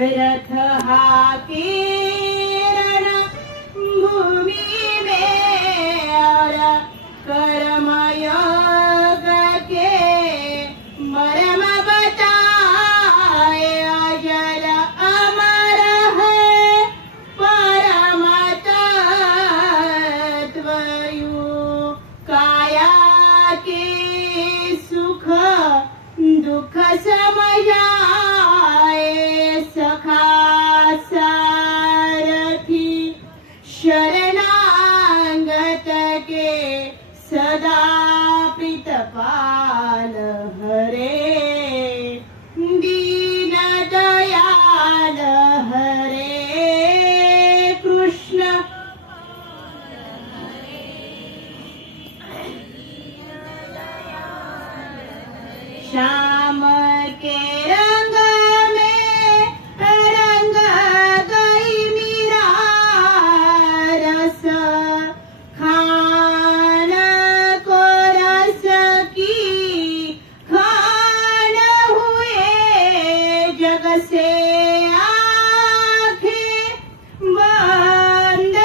रथ हा किरण भूमि में और कर्मयोग के मर्म बताए अजर अमर है परम तत्वयु काया के सुख दुख समझाए सखा सारथी शरणागत के सदा पितपाल हरे दीन दयाल हरे कृष्ण श्याम के रंग में रंग गई मीरा रस खान को रस की खान हुए जग से आंखें बंद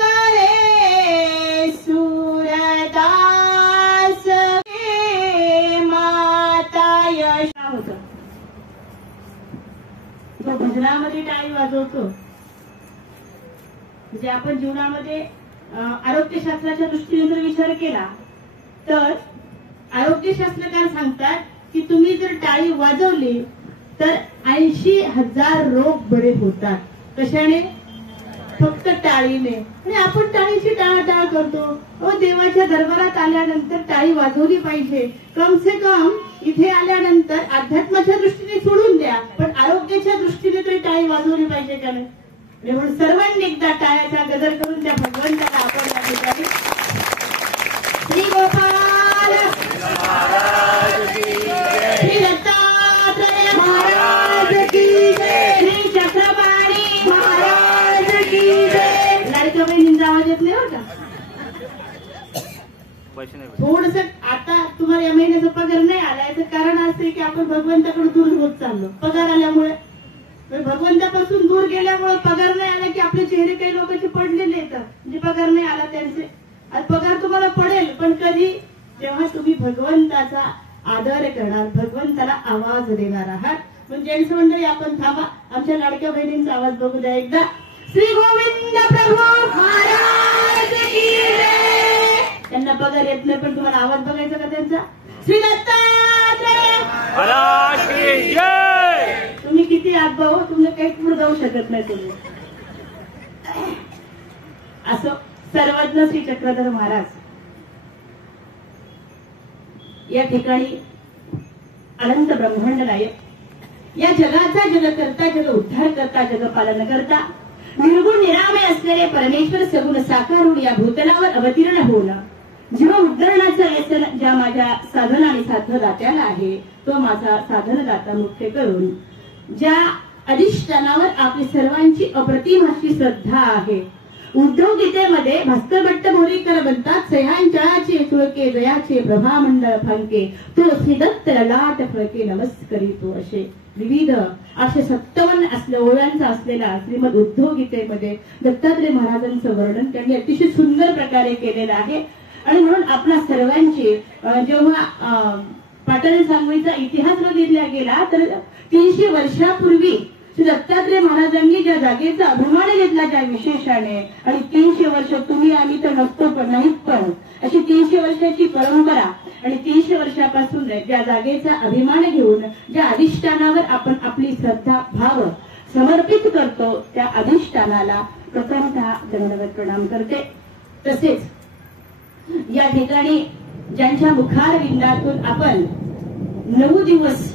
करे सूरदास के माता यश होतं. तो भजनामध्ये टाळी वाजवतो. म्हणजे आपण जीवनामध्ये आरोग्यशास्त्राच्या दृष्टीने जर विचार केला तर आरोग्यशास्त्रकार सांगतात की तुम्ही जर टाळी वाजवली तर 80,000 रोग बरे होतात. कशाने? फक्त टाळीने. आणि आपण टाळीची टाळाटाळ करतो. देवाच्या दरबारात आल्यानंतर टाळी वाजवली पाहिजे. कम से कम इथे आल्यानंतर अध्यात्माच्या दृष्टीने सोडून द्या पण आरोग्याच्या दृष्टीने तरी टाळी वाजवली पाहिजे का नाही? म्हणून सर्वांनी एकदा टाळ्याचा गजर करून त्या भगवंताला आपण या ठिकाणी श्री गोपाल श्री दत्तात्रय महाराज की जय, श्री चक्रपाणी महाराज की जय. लाडक्या बहिणींचा आवाज येत नाही बरं का? थोडस आता तुम्हाला या महिन्याचा पगार नाही आला याचं कारण असं की आपण भगवंताकडे दूर होत चाललो. पगार आल्यामुळे भगवंतापासून दूर गेल्यामुळे पगार नाही आला की आपले चेहरे काही लोकांचे पडलेले येतात. म्हणजे पगार नाही आला त्यांचे. आज पगार तुम्हाला पडेल पण कधी? जेव्हा तुम्ही भगवंताचा आदर करणार, भगवंताला आवाज देणार आहात. म्हणजे जेंट्स मंडळी आपण थांबा. आमच्या लाडक्या बहिणींचा आवाज बघू द्या एकदा. श्री गोविंद प्रभू महाराज की जय. त्यांना पगार येत नाही पण तुम्हाला आवाज बघायचा का त्यांचा? श्री दत्तात्रय महाराज की जय. तुम्ही किती आत भाऊ तुम्ही काही पुढे जाऊ शकत नाही तुम्ही. असं सर्वज्ञ श्री चक्रधर महाराज या ठिकाणी अनंत ब्रह्मांड नायक या जगाचा जगकर्ता, जग उद्धार करता, जग पालन करता, निर्गुण निरामय असलेले परमेश्वर सगुण साकारून या भूतलावर अवतीर्ण होणं, जीव उद्धरणाचं व्यसन ज्या माझ्या साधन आणि साध्यदात्याला आहे तो माझा साधनदाता मुख्य करून ज्या अधिष्ठानावर आपली सर्वांची अप्रतिम अशी श्रद्धा आहे. उद्धव गीतेमध्ये भास्कर भट्ट बोरीकर म्हणतात सह्यांचळाचे चुळके दयाचे प्रभामंडळ फांके तो श्रीदत्त ललाट फळके नमस्करितो. असे विविध 857 असल्या ओव्यांचा असलेला श्रीमद उद्धव गीतेमध्ये दत्तात्रय महाराजांचं वर्णन त्यांनी अतिशय सुंदर प्रकारे केलेलं आहे. आणि म्हणून आपल्या सर्वांची जेव्हा पाटण सांगलीचा इतिहास बघितला गेला तर 300 वर्षापूर्वी श्री दत्तात्रय महाराजांनी ज्या जागेचा अभिमान घेतला ज्या विशेषाने आणि 300 वर्ष तुम्ही आम्ही तर नसतो पण नाहीत पण अशी 300 वर्षाची परंपरा आणि 300 वर्षापासून ज्या जागेचा अभिमान घेऊन ज्या अधिष्ठानावर आपण आपली श्रद्धा भाव समर्पित करतो त्या अधिष्ठानाला प्रथमतः दंडवत प्रणाम करते. तसेच या ठिकाणी ज्यांच्या मुखार विंदातून आपण 9 दिवस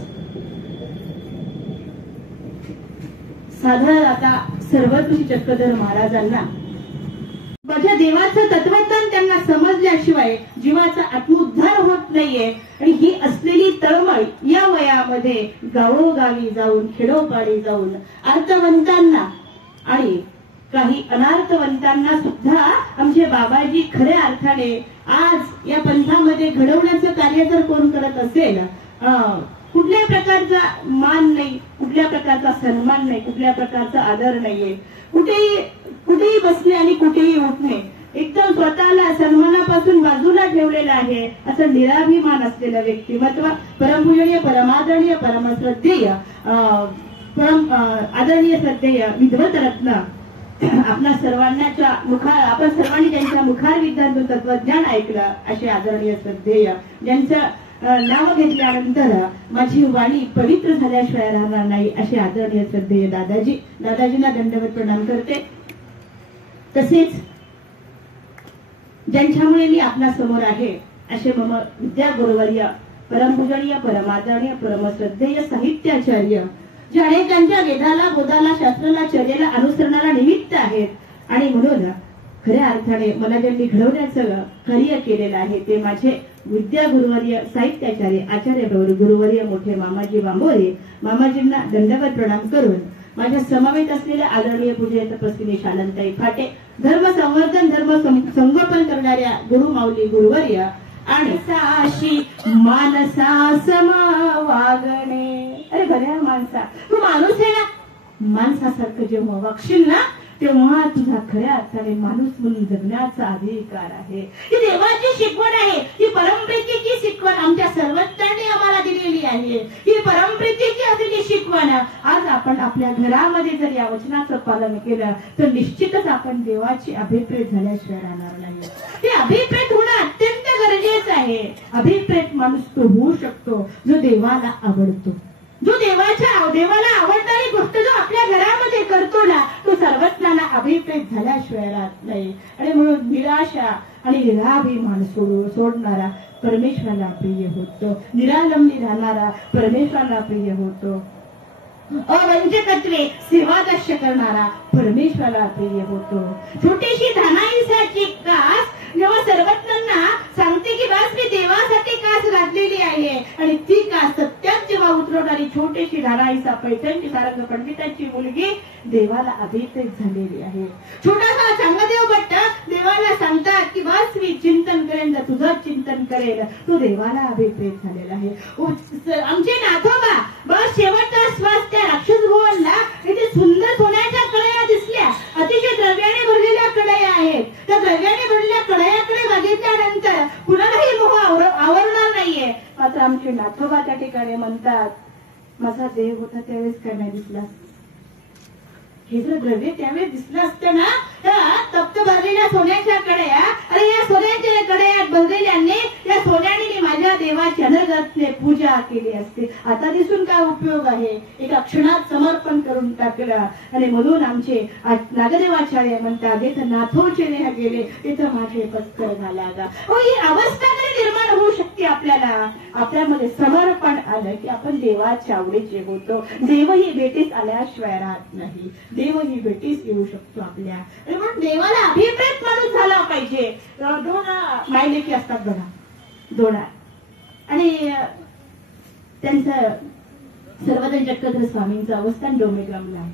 साधनदाता सर्वज्ञ चक्रधर महाराजांना माझ्या देवाचं तत्वज्ञान त्यांना समजल्याशिवाय जीवाचा आत्मोद्धार होत नाहीये. आणि ही असलेली तळमळ या वयामध्ये गावोगावी जाऊन खेडोपाडी जाऊन अर्थवंतांना आणि काही अनार्थवंतांना सुद्धा आमचे बाबाजी खऱ्या अर्थाने आज या पंथामध्ये घडवण्याचं कार्य जर कोण करत असेल कुठल्याही प्रकारचा मान नाही, कुठल्या कुठल्या प्रकारचा सन्मान नाही, कुठल्या प्रकारचा आदर नाहीये, कुठेही बसणे आणि कुठेही उठणे, एकदम स्वतःला सन्मानापासून बाजूला ठेवलेला आहे असं निराभिमान असलेलं व्यक्तिमत्व, परमपूजनीय, परमादरणीय, परमश्रद्धेय, आदरणीय श्रद्धेय विद्वत रत्न आपल्या सर्वांच्या आपण सर्वांनी त्यांच्या मुखार विद्यार्थी तत्वज्ञान ऐकलं असे आदरणीय श्रद्धेय, ज्यांचं नाव घेतल्यानंतर माझी वाणी पवित्र झाल्याशिवाय राहणार नाही असे आदरणीय श्रद्धेय दादाजींना दंडवत प्रणाम करते. तसेच ज्यांच्यामुळे मी आपल्या समोर आहे असे मम विद्या गुरुवर्य, परमपूजनीय, परमादरणीय, परमश्रद्धेय साहित्याचार्य, जे अनेकांच्या वेदाला, बोधाला, शास्त्राला, चर्येला, अनुसरणाला निमित्त आहेत आणि म्हणून खऱ्या अर्थाने मला ज्यांनी घडवण्याचं कार्य केलेलं आहे ते माझे विद्या गुरुवर्य, साहित्याचार्य, आचार्य गुरुवर्य मोठे मामाजी वांबोरे. मामाजींना दंडवत प्रणाम करून माझ्या समवेत असलेल्या आदरणीय पूज्य तपस्विनी शालंताई फाटे, धर्म संवर्धन, धर्म संगोपन करणाऱ्या गुरु माऊली गुरुवर्य आणि साशी मानसा समा वागणे. अरे बऱ्या माणसा, तू माणूस आहे ना, माणसासारखं जेव्हा वागशील ना तेव्हा तुझा खऱ्या अर्थाने माणूस म्हणून जगण्याचा अधिकार आहे. ही देवाची शिकवण आहे, ही परमप्रीतीची शिकवण आमच्या सर्वज्ञांनी आम्हाला दिलेली आहे. ही परमप्रीतीची असलेली शिकवण आज आपण आपल्या घरामध्ये जर या वचनाचं पालन केलं तर निश्चितच आपण देवाची अभिप्रेत झाल्याशिवाय राहणार नाही. हे अभिप्रेत होणं अत्यंत गरजेचं आहे. अभिप्रेत माणूस तो होऊ शकतो जो देवाला आवडतो, जो देवाला आवडणारी गोष्ट जो आपल्या घरामध्ये करतो ना तो सर्वज्ञांना अभिप्रेत झाल्याशिवाय राहत नाही. आणि म्हणून निराशा आणि निराभिमान सोडणारा परमेश्वराला प्रिय होतो, निरालंबी राहणारा परमेश्वराला प्रिय होतो, अवंचकत्वे सेवादर्श करणारा परमेश्वराला प्रिय होतो. छोटीशी धानाईसाची कास जेव्हा सर्वज्ञांना सांगते की बस मी देवासाठी कास घातलेली आहे आणि ती कास सत्यात जेव्हा उतरवणारी छोटीशी धानाईसा पैठणची सारंग पंडितांची मुलगी देवाला अभिप्रेत झालेली आहे. छोटासा चांगदेव भट्ट देवाला सांगतात की बस मी चिंतन करेन, तुझं चिंतन करेल, तो देवाला अभिप्रेत झालेला आहे. आमचे नाथोबा बस शेवटचा श्वास त्या राक्षस भुवनला इथे सुंदर सोन्याच्या कड्या दिसल्या, अतिशय द्रव्याने भरलेल्या कड्या आहेत. त्या द्रव्याने भरलेल्या कड्याकडे बघितल्यानंतर कुणालाही मोह आवरणार नाहीये. मात्र आमचे नाथोबा त्या ठिकाणी म्हणतात माझा देव होता त्यावेळेस काय नाही दिसला, हे जर द्रव्य त्यावेळेस दिसलं असतं ना तर तप्त भरलेल्या सोन्याच्या कड्या, अरे या सोन्याच्या कड्या भरलेल्याने या सोन्याने मी माझ्या देवाची अनर्गतने पूजा केली असते. आता दिसून काय उपयोग आहे, एका क्षणात समर्पण करून टाकलं. आणि म्हणून आमचे नागदेवाचार्य म्हणतात जिथं नाथोचे नेह गेले तिथं माझे पत्कर झाला गा. ही अवस्था तरी निर्माण होऊ शकते आपल्याला, आपल्यामध्ये समर्पण आलं की आपण देवाच्या आवडीचे होतो. देवही भेटीस आल्याशिवाय राहत नाही, देवही भेटीस येऊ शकतो आपल्या. म्हणून देवाला अभिप्रेत माणूस झाला पाहिजे. दोन मायलेकी असतात बघा, दोन, आणि त्यांचं सर्वजण चक्रधर स्वामींचं अवस्थान डोमेग्रामला आहे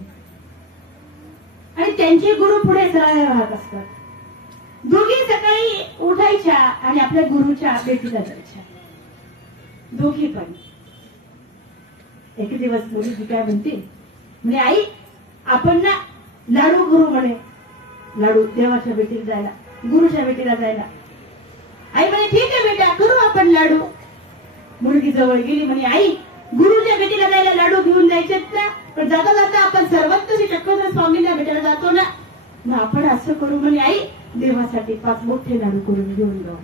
आणि त्यांचे गुरु पुढे सरळ राहत असतात. दोघी सकाळी उठायच्या आणि आपल्या गुरुच्या भेटीला जायच्या, दोघी पण. एक दिवस मुलगी काय म्हणते, म्हणजे आई आपण ना लाडू करू म्हणे, लाडू देवाच्या भेटीला जायला, गुरुच्या भेटीला जायला. आई म्हणे ठीक आहे बेटा करू आपण लाडू. मुलगी जवळ गेली, म्हणे आई गुरुच्या भेटीला जायला लाडू घेऊन जायचेत ना, पण जाता जाता आपण सर्वत्र चक्रधर स्वामींना भेटायला जातो ना, मग आपण असं करू. म्हणे आई देवासाठी 5 मोठे लाडू करून घेऊन जाऊ.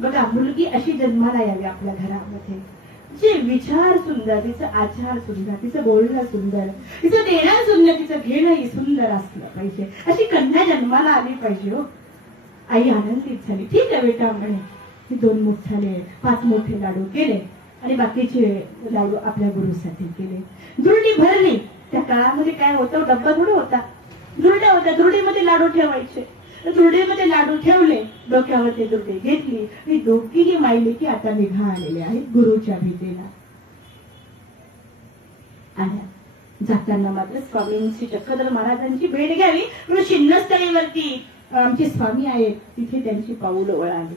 बघा मुलगी अशी जन्माला यावी आपल्या घरामध्ये, जे विचार सुंदर, तिचं आचार सुंदर, तिचं बोलणं सुंदर, तिचं देणं सुंदर, तिचं घेणंही सुंदर असलं पाहिजे. अशी कन्या जन्माला आली पाहिजे. हो, आई आनंदित झाली. ठीक आहे बेटा म्हणे, 2 मोठ्याने 5 मोठे लाडू केले आणि बाकीचे लाडू आपल्या गुरुसाठी केले. दुर्डी भरली. त्या काळामध्ये काय होतं, डब्बा थोडं होता, दुर्ड्या होत्या, दुर्डीमध्ये लाडू ठेवायचे. दुर्डीमध्ये लाडू ठेवले, डोक्यावर ते दुर्डी घेतली. मी दोघीही मायली की आता निघा आलेले आहेत गुरुच्या भेटीला. आल्या जाताना मात्र स्वामींची चक्रधर महाराजांची भेट घ्यावी म्हणून शिन्नस्थळीवरती आमचे स्वामी आहेत तिथे त्यांची पाऊल वळाली.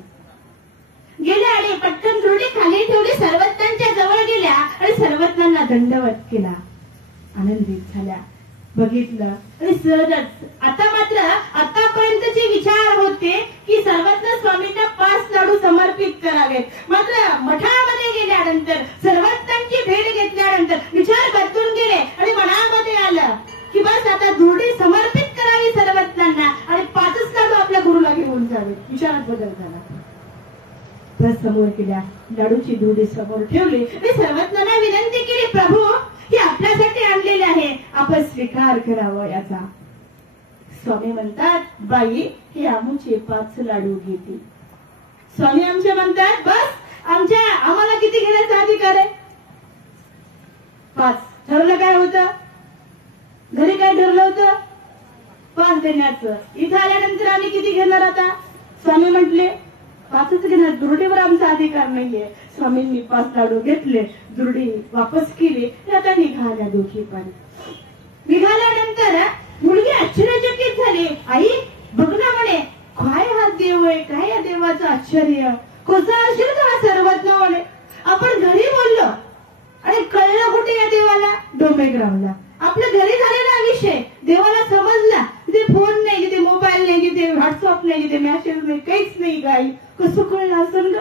गेल्या आणि पटकन दुर्डी खाली ठेवली, सर्वज्ञांच्या जवळ गेल्या आणि आणि सर्वज्ञांना दंडवत केला. आनंदित झाल्या, बघितलं आणि सहजच. आता मात्र आतापर्यंतचे विचार होते की सर्वज्ञ स्वामींना 5 लाडू समर्पित करावेत. मात्र मठामध्ये गेल्यानंतर सर्वज्ञांची भेट घेतल्यानंतर विचार बदलून गेले आणि मनामध्ये आलं की बस आता दुर्डी समर्पित करावी सर्वज्ञांना आणि 5च लाडू आपल्या गुरुला घेऊन जावे. विचारात बदल झाला. बस समोर केल्या, लाडूची दुर्डी समोर ठेवली आणि सर्वज्ञांना विनंती केली, प्रभू हे आपल्यासाठी आणलेले आहे, आपण स्वीकार करावा याचा. स्वामी म्हणतात, बाई हे आमचे 5 लाडू घेतील. स्वामी आमचे म्हणतात, बस आम्हाला किती घेण्याचा अधिकार आहे? 5. ठरलं काय होतं? घरी काय ठरलं होतं? 5 देण्याचं. इथं आल्यानंतर आम्ही किती घेणार आता? स्वामी म्हटले 5च घेणार, दुर्डीवर आमचा अधिकार नाहीये. स्वामींनी 5 लाडू घेतले, दुर्डी वापस केली. आता निघाल्या दोघी पण. निघाल्यानंतर मुलगी आश्चर्यचकित झाली. आई बघ ना म्हणे, काय हा देव आहे, काय या देवाचं आश्चर्य, कोसा असेल का सर्वज्ञ म्हणे. आपण घरी बोललो आणि कळलं कुठे या देवाला? डोमेग्रामला. आपल्या घरी झालेला विषय देवाला समजला. तिथे फोन नाही, तिथे मोबाईल नाही, तिथे व्हॉट्सअप नाही, तिथे मेसेज नाही, काहीच नाही. गाई कसं कळलं असेल ग?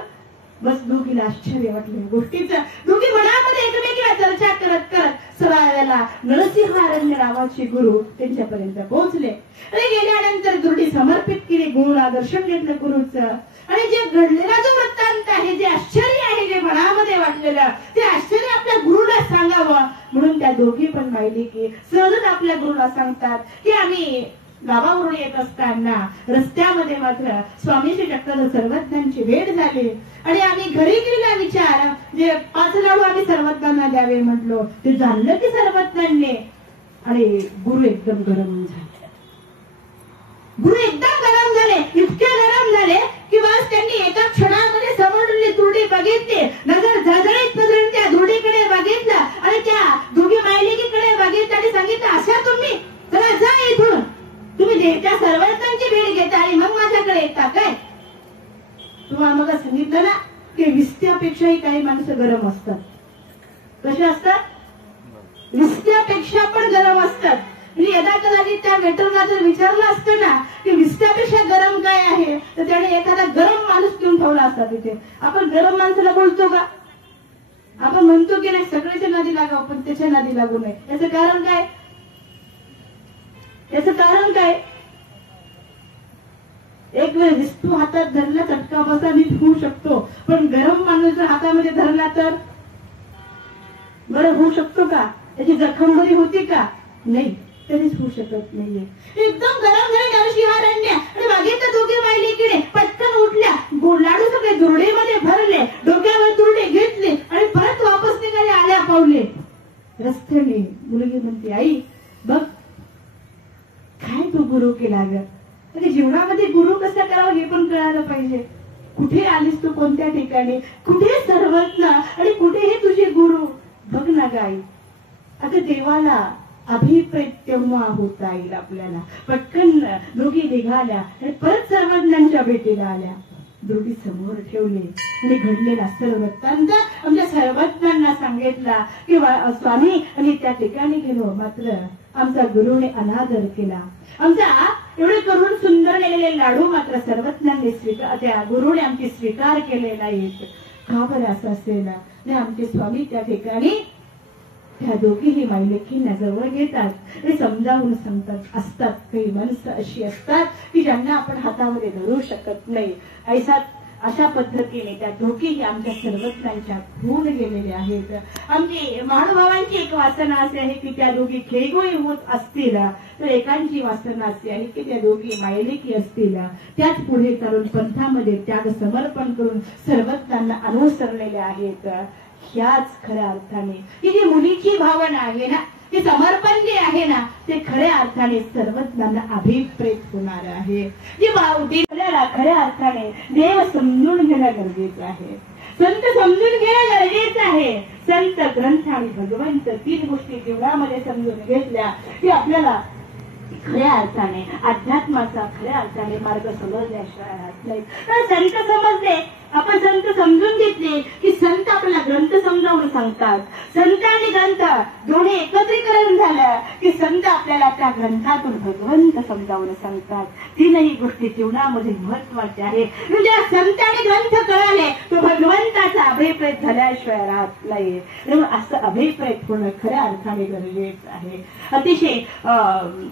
बस दोघीला आश्चर्य वाटलं गोष्टीचं. दोघी मनामध्ये एकमेकीला चर्चा करत करत सरायला नरसिंहारण्य नावाचे गुरु त्यांच्यापर्यंत पोहोचले. आणि गेल्यानंतर दुर्डी समर्पित केली, गुरुला दर्शन घेतलं गुरुचं. आणि जे घडलेला जो वृत्तांत आहे, जे आश्चर्य आहे, जे मनामध्ये वाटलेलं ते आश्चर्य आपल्या गुरुला सांगावं म्हणून त्या दोघी पण पाहिली की सहजच आपल्या गुरुला सांगतात की आम्ही गावावरून येत असताना रस्त्यामध्ये मात्र स्वामींची चक्र सर्वज्ञांची भेट झाली आणि आम्ही घरी केलेला विचार जे 5 लाडू आम्ही सर्वज्ञांना द्यावे म्हटलो ते जाणलं की सर्वज्ञांनी. आणि गुरु एकदम गरम झाले. गुरु एकदम गरम झाले, इतके गरम झाले की बस त्यांनी एका क्षणामध्ये समोरली दुर्डी बघितली. नजर झळझळीत नजरेने त्या दुर्डीकडे बघितलं आणि त्या दोघी मायलेकीकडे बघितलं आणि सांगितलं, अशा तुम्ही चला जा इथून, तुम्ही त्या सर्वज्ञांची भेट घेता आणि मग माझ्याकडे येता काय? तुम्हाला मग सांगितलं ना की विस्त्यापेक्षाही काही माणसं गरम असतात. कशी असतात? विस्त्यापेक्षा पण गरम असतात. यदा कदाचित त्या वेटरला जर विचारलं असतं ना की विस्त्यापेक्षा गरम काय आहे तर त्याने एखादा गरम माणूस घेऊन ठेवला असता तिथे. आपण गरम माणसाला बोलतो का? आपण म्हणतो की नाही सगळ्याच्या नादी लागावं पण त्याच्या नादी लागू नये. याचं कारण काय? याचं कारण काय? एक वेळ विस्तू हातात धरला चटका बसा नीट होऊ शकतो, पण गरम माणूस जर हातामध्ये धरला तर बरं होऊ शकतो का? त्याची जखम बरी होती का? नाही, कधीच होऊ शकत नाहीये. एकदम गरम झाले नरसिंहारण्य आणि मागे तर दोघे मायलेकीने पटकन उठल्या, लाडू सगळे दुर्डीमध्ये भरले, डोक्यावर दुर्डी घेतली आणि परत वापस निघाले. आल्या पावले रस्त्याने मुलगी म्हणते, आई बघ काय तू गुरु केला ग. जीवनामध्ये गुरु कसा करावा हे पण कळायला पाहिजे. कुठे आलीस तू, कोणत्या ठिकाणी, कुठे सर्वज्ञ आणि कुठे हे तुझे गुरु. बघ ना गाई, आता देवाला अभिप्रेत तेव्हा होता येईल आपल्याला. पटकन दोघी निघाल्या आणि परत सर्वज्ञांच्या भेटीला आल्या. दोघी समोर ठेवले आणि घडलेला सर्व वृत्तांत आमच्या सर्वज्ञांना सांगितला की स्वामी आम्ही त्या ठिकाणी गेलो, मात्र आमचा गुरुने अनादर केला. आमचा एवढे करून सुंदर केलेले लाडू मात्र सर्वज्ञांनी त्या गुरुने आमची स्वीकार केले नाहीत. का बरं असं असेल? आणि आमचे स्वामी त्या ठिकाणी त्या दोघीही मायलेकींना जवळ घेतात आणि समजावून सांगतात. असतात काही माणसं अशी असतात की ज्यांना आपण हातामध्ये धरू शकत नाही. अशा पद्धतीने त्या दोघीही आमच्या सर्वज्ञांच्या होऊन गेलेल्या आहेत. आमची महानुभावांची एक वासना असे आहे की त्या दोघी खेळगोळी होत असतील तर एकांची वासना असे आहे की त्या दोघी मायलेकी असतील त्याच पुढे चालून पंथामध्ये त्याग समर्पण करून सर्वज्ञांना अनुसरलेल्या आहेत. ह्याच खऱ्या अर्थाने ही जी मुलीची भावना आहे ना, ते समर्पण जे आहे ना ते खऱ्या अर्थाने सर्वज्ञांना अभिप्रेत होणार आहे. जी आपल्याला खऱ्या अर्थाने देव समजून घेणं गरजेचं आहे, संत समजून घेणं गरजेचं आहे. संत, ग्रंथ आणि भगवंत 3 गोष्टी जीवनामध्ये समजून घेतल्या की आपल्याला खऱ्या अर्थाने अध्यात्माचा खऱ्या अर्थाने मार्ग समजल्याशिवाय राहत नाही. तर संत समजले, आपण संत समजून घेतले की संत आपल्याला ग्रंथ समजावून सांगतात. संत आणि ग्रंथ दोन्ही एकत्रीकरण झालं की संत आपल्याला त्या ग्रंथातून भगवंत समजावून सांगतात. तीनही गोष्टी जीवनामध्ये महत्वाच्या आहे. म्हणजे संत आणि ग्रंथ कळाले तो भगवंताचा अभिप्रेत झाल्याशिवाय राहत नाही. असं अभिप्रेत होणं खऱ्या अर्थाने गरजेचं आहे. अतिशय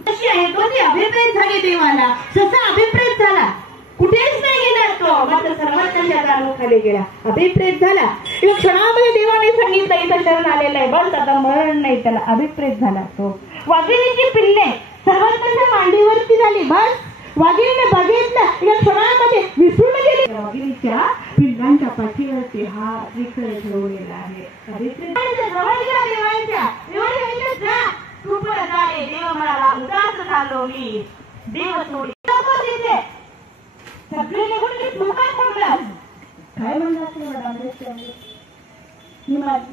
कशी आहे तो ती अभिप्रेत झाली देवाला. जसा अभिप्रेत झाला कुठेच नाही गेला तो, मात्र सर्वांच्या दाराखाली गेला, अभिप्रेत झाला. किंवा क्षणामध्ये देवाने सांगितलं इथं शरण आलेलं आहे, बस आता मरण नाही त्याला, अभिप्रेत झाला तो. वाघिणीची पिल्ले सर्वांच्या मांडीवरती झाली, बस वाघिणीने बघितलं या क्षणामध्ये विसरून गेली. वाघिणीच्या पिल्लांच्या पाठीवरती हा विक्रय ठेवलेला आहे. देव म्हणाला उदास झालो मी, देव सोडी सगळे निघून मी तू काय थांबलास? काय म्हणला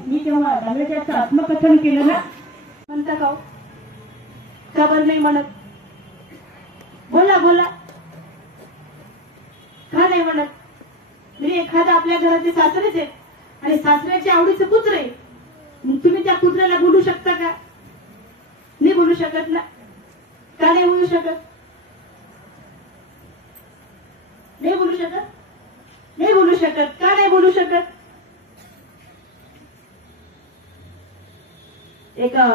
मी जेव्हा डांगरेच्याचं आत्मकथन केलं ना, म्हणता का बरं नाही म्हणत? बोला बोला, का नाही म्हणत? म्हणजे एखादा आपल्या घराचे सासरेच आहे आणि सासऱ्याच्या आवडीचं कुत्र आहे, मग तुम्ही त्या कुत्र्याला बोलू शकता का? नाही बोलू शकत ना. का नाही बोलू शकत? नाही बोलू शकत, नाही बोलू शकत. का नाही बोलू शकत? एका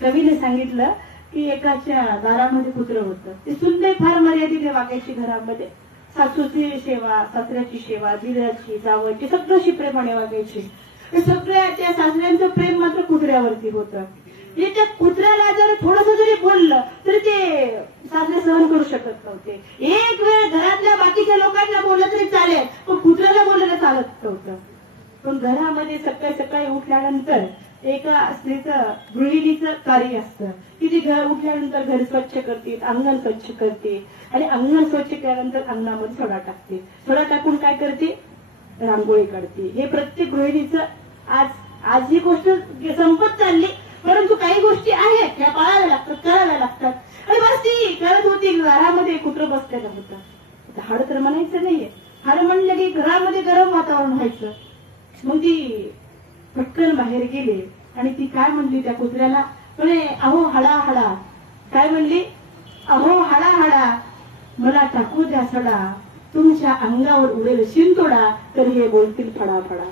कवीने सांगितलं की एकाच्या दारामध्ये कुत्र होतं. ते सुंदर फार मर्यादित वागायची घरामध्ये. सासूची सेवा, सासऱ्याची सेवा, दिराची, जावची सगळ्याशी प्रेमाने वागायची. सगळ्याच्या सासऱ्यांचं प्रेम मात्र कुत्र्यावरती होतं. म्हणजे त्या कुत्र्याला जर थोडस जरी बोललं तरी ते सासरे सहन करू शकत नव्हते. एक वेळ घरातल्या बाकीच्या लोकांना बोललं तरी चालेल, पण कुत्र्याला बोललं चालत नव्हतं. पण घरामध्ये सकाळी सकाळी उठल्यानंतर एका स्त्रीचं, गृहिणीचं कार्य असतं की ती घर उठल्यानंतर घर स्वच्छ करते, अंगण स्वच्छ करते आणि अंगण स्वच्छ केल्यानंतर अंगणामध्ये सोडा टाकते. सोडा टाकून काय करते? रांगोळी काढते. हे प्रत्येक गृहिणीचं आज ही गोष्ट संपत चालली, परंतु काही गोष्टी आहेत त्या पाळाव्या लागतात, कराव्या लागतात. आणि बस ती करत होती. घरामध्ये कुत्र बसलेलं होतं. हाड तर म्हणायचं नाहीये, हाड म्हणलं की घरामध्ये गरम वातावरण व्हायचं. मग ती पटकन बाहेर गेले आणि ती काय म्हणली त्या कुत्र्याला? म्हणे अहो हडा हडा. काय म्हणली? अहो हडा हडा, मला टाकू द्या सडा, तुमच्या अंगावर उडेल शिंतोडा, तर हे बोलतील फडा फडा.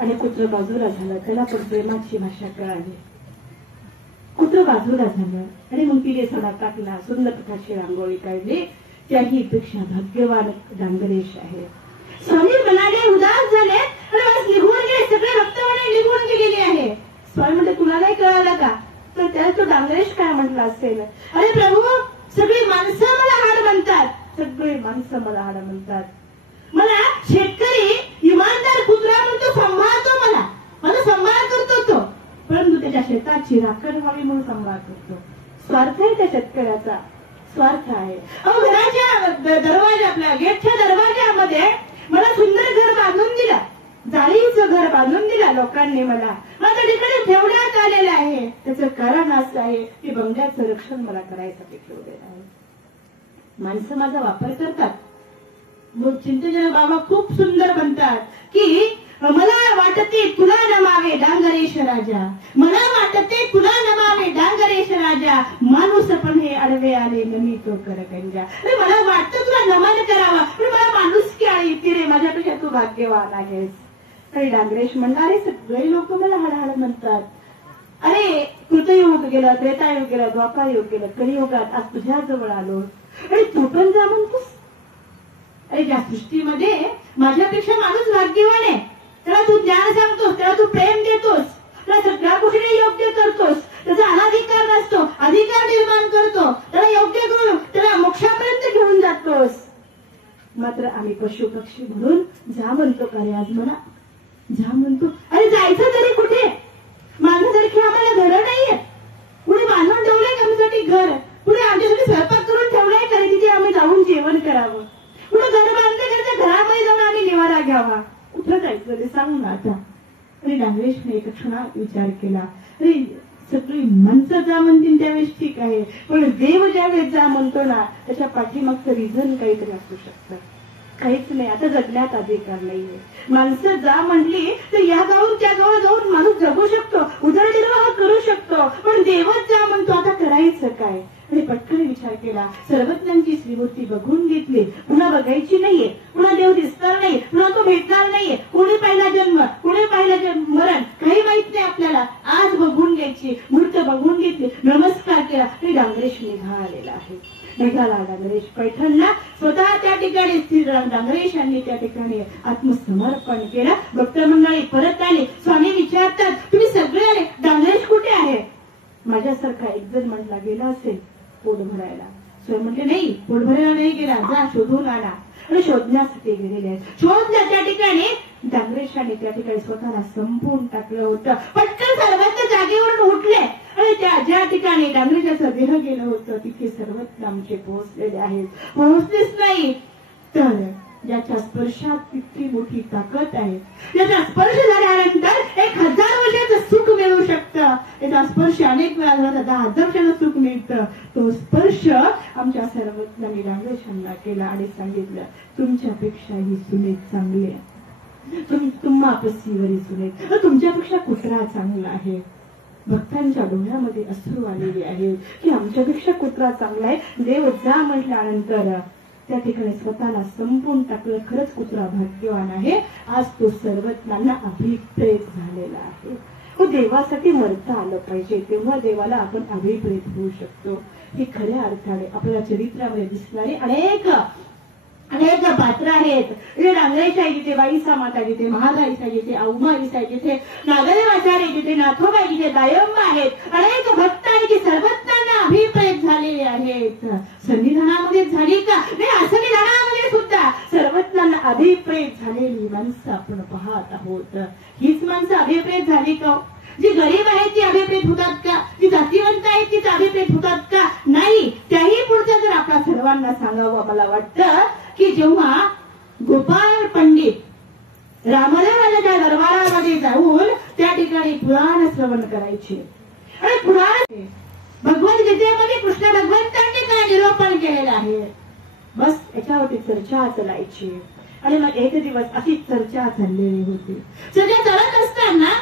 आणि कुत्र बाजूला झालं. त्याला पण प्रेमाची भाषा कळाली. कुत्र बाजूला झालं आणि मग तिने सडा टाकला, सुंदर प्रकारची रांगोळी काढली. त्याही पेक्षा भाग्यवान डांगरेश आहे. स्वामी म्हणाले उदास झाले आणि निघून गेले, सगळे रक्तवाणी निघून गेलेली आहे. स्वामी म्हणते तुला नाही कळालं का? तर त्याला तो डांगरेश काय म्हटला असेल? अरे प्रभू, सगळी माणसं मला हाड म्हणतात, सगळी माणसं मला हाड म्हणतात. मला शेतकरी इमानदार कुत्रा म्हणतो, सांभाळतो, मला सांभाळ करतो तो, परंतु त्याच्या शेताची राखण व्हावी म्हणून सांभाळ करतो. स्वार्थ आहे त्या शेतकऱ्याचा, स्वार्थ आहे. अहो घराच्या दरवाजा, आपल्या गेटच्या दरवाजामध्ये मला सुंदर घर बांधून दिलं, जाळीचं घर बांधून दिलं लोकांनी मला, मात्र तिकडे ठेवण्यात आलेलं आहे. त्याचं कारण असं आहे की बंगल्याचं रक्षण मला करायसाठी ठेवलेलं आहे. माणसं माझा वापर करतात. चिंतेजन बाबा खूप सुंदर म्हणतात की मला वाटते तुला नमावे डांगरेश राजा, मला वाटते तुला नमावे डांगरेश राजा, माणूस पण हे अडवे आले नमी तो कर गंजा. मला वाटतं तुला नमन करावा, पण मला माणूस की आळी येते रे, माझ्यापेक्षा तू भाग्यवान आहेस. तरी डांगरेश म्हणणारे सगळे लोक मला हळहळ म्हणतात. अरे कृतयुग गेलं, त्रेतायुग गेलं, द्वापारयुग गेलं, कलियुगात आज तुझ्या जवळ आलो आणि तू पण जा म्हणतोस. अरे ज्या सृष्टीमध्ये माझ्यापेक्षा माणूस भाग्यवान आहे, त्याला तू ज्ञान सांगतोस, त्याला तू प्रेम देतोस, त्याला सगळ्या गोष्टीने योग्य करतोस, त्याचा अनाधिकार नसतो, अधिकार निर्माण करतो, त्याला योग्य करून त्याला मोक्षापर्यंत घेऊन जातोस. मात्र आम्ही पशु पक्षी म्हणून जा म्हणतो का रे? आज मला जा म्हणतो. अरे जायचं तरी कुठे? माझ्यासारखी आम्हाला घरं नाहीये. पुढे बांधून ठेवलंय का आमच्यासाठी घर? पुढे आमच्यासाठी स्वयंपाक करून ठेवलाय का तिथे आम्ही जाऊन जेवण करावं? पुढे घर बांधले का घरामध्ये जाऊन आम्ही निवारा घ्यावा? कुठं जायचं रे सांग ना आता. अरे डांगरेशने एक क्षणात विचार केला. अरे सगळी माणसं जा म्हणतील त्यावेळेस ठीक आहे, पण देव ज्यावेळेस जा म्हणतो ना त्याच्या पाठीमागचं रिझन काहीतरी असू शकतं. काहीच नाही, आता जगण्यात अधिकार नाहीये. माणसं जा म्हटली तर या गावून त्या गावात जाऊन माणूस जगू शकतो, उदरनिर्वाह करू शकतो, पण देवच जा म्हणतो, आता करायचं काय? आणि पटकन विचार केला, सर्वज्ञांची श्रीमूर्ती बघून घेतली, पुन्हा बघायची नाहीये, पुन्हा देव दिसणार नाही, पुन्हा तो भेटणार नाहीये. कोणी पाहिला जन्म, कोणी पाहिला मरण, काही माहित नाही आपल्याला. आज बघून घ्यायची, मूर्त बघून घेतली, नमस्कार केला, आणि डांगरेश निघालेला आहे. निघाला डांगरेश पैठणला. स्वतः त्या ठिकाणी श्रीराम डांगरेश यांनी त्या ठिकाणी आत्मसमर्पण केलं. भक्त मंडळी परत आली. स्वामी विचारतात, तुम्ही सगळे आले, डांगरेश कुठे आहे? माझ्यासारखा एक जण म्हटला गेला असेल पोट भरायला. स्वयं म्हटले नाही, पोट भरायला नाही गेला, जा शोधून आणा. आणि शोधण्यासाठी गेलेले आहेत. शोधल्या त्या ठिकाणी डांगरेशाने त्या ठिकाणी स्वतःला संपवून टाकलं होतं. पटकन सर्वत्र जागेवरून उठले आणि त्या ज्या ठिकाणी डांगरेशाचं देह गेलं होतं तिथे सर्वत्र आमचे पोहोचलेले आहेत. पोहोचलेच नाही तर ज्याच्या स्पर्शात किती मोठी ताकद आहे, ज्याचा स्पर्श झाल्यानंतर 1000 वर्षाचं सुख मिळू शकतं. त्याचा स्पर्श अनेक वेळा झाला 10,000 वर्षाचं सुख मिळतं. तो स्पर्श आमच्या सर्वज्ञांनी डांगरेशांना केला आणि सांगितलं, तुमच्यापेक्षा ही सुने चांगली आहे, तुम्हापाशीवरी सुने, तुमच्यापेक्षा कुत्रा चांगला आहे. भक्तांच्या डोळ्यामध्ये अश्रू आलेले आहेत की आमच्यापेक्षा कुत्रा चांगला आहे. देव जा म्हटल्यानंतर त्या ठिकाणी स्वतःला संपून टाकलं. खरंच कुत्रा भाग्यवान आहे. आज तो सर्वज्ञांना अभिप्रेत झालेला आहे. तो देवासाठी मरता आलं पाहिजे, तेव्हा देवाला आपण अभिप्रेत होऊ शकतो. ही खऱ्या अर्थाने आपल्या चरित्रामध्ये दिसणारी अनेक पात्र आहेत. डांगरेशाई जिथे, बाईसा माता जिथे, महादाईसाई जिथे, औमाईसाई जिथे, नागदेवाचार्य जिथे, नाथोबाई जिथे, दायंबा आहेत. अनेक भक्त आहेत की सर्वज्ञांना अभिप्रेत झालेले आहेत. संविधानामध्ये झाली का नाही, असंविधानामध्ये सुद्धा सर्वज्ञांना अभिप्रेत झालेली माणसं आपण पाहत आहोत. हीच माणसं अभिप्रेत झाली का? जी गरीब आहेत ती अभिप्रेत होतात का? जी जातीवंत आहेत तीच अभिप्रेत होतात का? नाही. त्याही पुढचं जर आपल्या सर्वांना सांगावं मला वाटतं की जेव्हा गोपाळ पंडित रामदेवाच्या दरबारामध्ये जाऊन त्या ठिकाणी पुराण श्रवण करायचे आणि पुराण भगवद्गीतेमध्ये कृष्ण भगवंतांनी काय निरूपण केलेलं आहे, बस याच्यावरती चर्चा चालायची. आणि मग एक दिवस अशी चर्चा चाललेली होती. चर्चा चालत असताना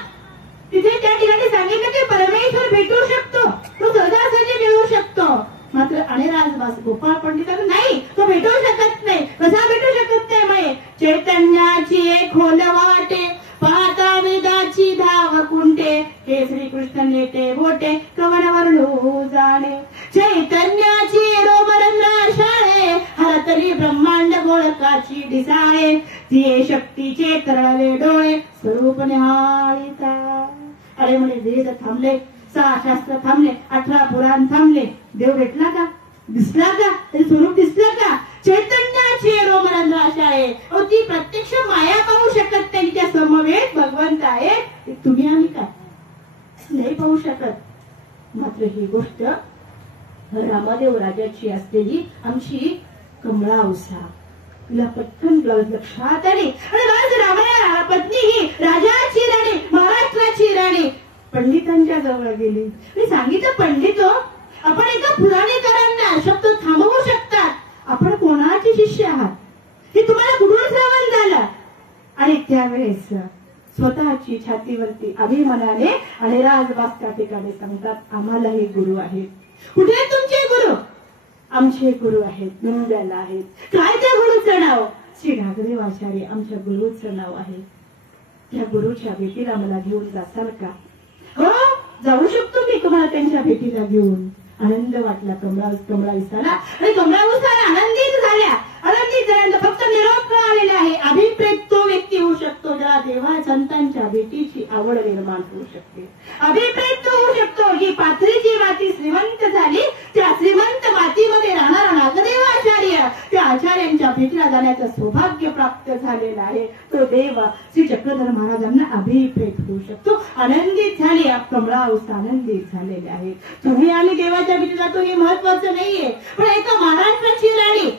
तिथे त्या ठिकाणी सांगितलं की परमेश्वर भेटू शकतो, तो सहजासहजी मिळू शकतो. मात्र अनिराजवास गोपाळ पंडितांना नाही, तो भेटू शकत नाही. कसा भेटू शकत नाही? मग चैतन्याची खोल वाटे, पाहता वेदाची धाव कुंटे, केसरी कृष्ण नेते बोटे, कवनवर जाणे. चैतन्याची रोमरंग शाळे, हरतली ब्रह्मांड गोळकाची दिसाळे, ती शक्तीचे तरळले डोळे, स्वरूप निहाळीता. अरे म्हणे वेद थांबले, 6 शास्त्र थांबले, 18 पुराण थांबले, देव भेटला का? दिसला का? ते स्वरूप दिसलं का? चैतन्याची रोमरंध्र आशा आहे. ती प्रत्यक्ष माया पाहू शकत नाही, त्या समवेत भगवंत आहे. तुम्ही आम्ही काय नाही पाहू शकत. मात्र ही गोष्ट रामादेव राजाची असलेली आमची कमळा उसा तिला पटकन लक्षात आली. आणि रामाला पत्नी ही राजाची राणी, महाराष्ट्राची राणी पंडितांच्या जवळ गेली. मी सांगितलं, पंडित हो, आपण एका पुराणेकरांना शब्द थांबवू शकतात, आपण कोणाचे शिष्य आहात हे तुम्हाला कुठून श्रवण झालं? आणि त्यावेळेस स्वतःची छातीवरती अभिमानाने आणि राजवास त्या ठिकाणी सांगतात, आम्हालाही गुरु आहेत. कुठे आहेत तुमचे गुरु? आमचे गुरु आहेत, मुंबईला आहेत. काय त्या गुरुचं नाव? श्री नागदेवाचार्य आमच्या गुरुचं नाव आहे. त्या गुरुच्या भेटीला मला घेऊन जासाल का? हो, जाऊ शकतो मी तुम्हाला त्यांच्या भेटीला घेऊन. आनंद वाटला कमळाविसाला. आणि कमळाविसाला आनंदित झाल्या. आनंदित झाल्यानंतर फक्त निरोप कळालेला आहे, अभिप्रेत तो व्यक्ती होऊ शकतो ज्याला देवा संतांच्या भेटीची आवड निर्माण होऊ शकते. अभिप्रेत तो होऊ शकतो. ही पाथरीची माती श्रीमंत झाली, त्या श्रीमंत मातीमध्ये राहणारा नागदेवाचार्य, त्या आचार्यांच्या भेटीला जाण्याचं सौभाग्य प्राप्त झालेलं आहे. तो देव श्री चक्रधर महाराजांना अभिप्रेत होऊ शकतो. आनंदित झाली, कमळाविसा आनंदित झालेले आहेत. तुम्ही आम्ही देवाच्या भेटीला जातो हे महत्वाचं नाहीये, पण एका महाराष्ट्राची राणी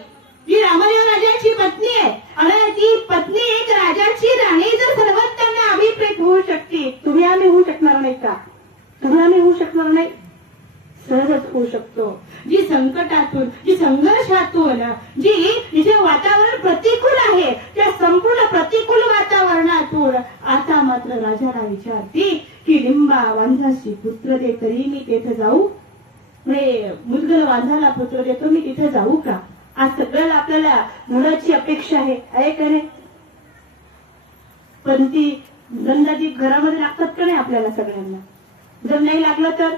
जी रामदेव राजाची पत्नी आहे आणि ती पत्नी एक राजाची राणी जर सर्वज्ञांना अभिप्रेत होऊ शकते, तुम्ही आम्ही होऊ शकणार नाही का? तुम्ही आम्ही काही होऊ शकणार नाही, सहजच होऊ शकतो. जी संकटातून, जी संघर्षातून, जिचे वातावरण प्रतिकूल आहे, त्या संपूर्ण प्रतिकूल वातावरणातून आता मात्र राजाला विचारती की लिंबा वांझाशी पुत्र दे तरी मी तेथे जाऊ, मुदगल वांझाला पुत्र देतो मी तिथे जाऊ का? आज सगळ्याला आपल्याला मुलाची अपेक्षा आहे का नाही? पण ती गंधादीप घरामध्ये लागतात का नाही आपल्याला सगळ्यांना? जर नाही लागलं तर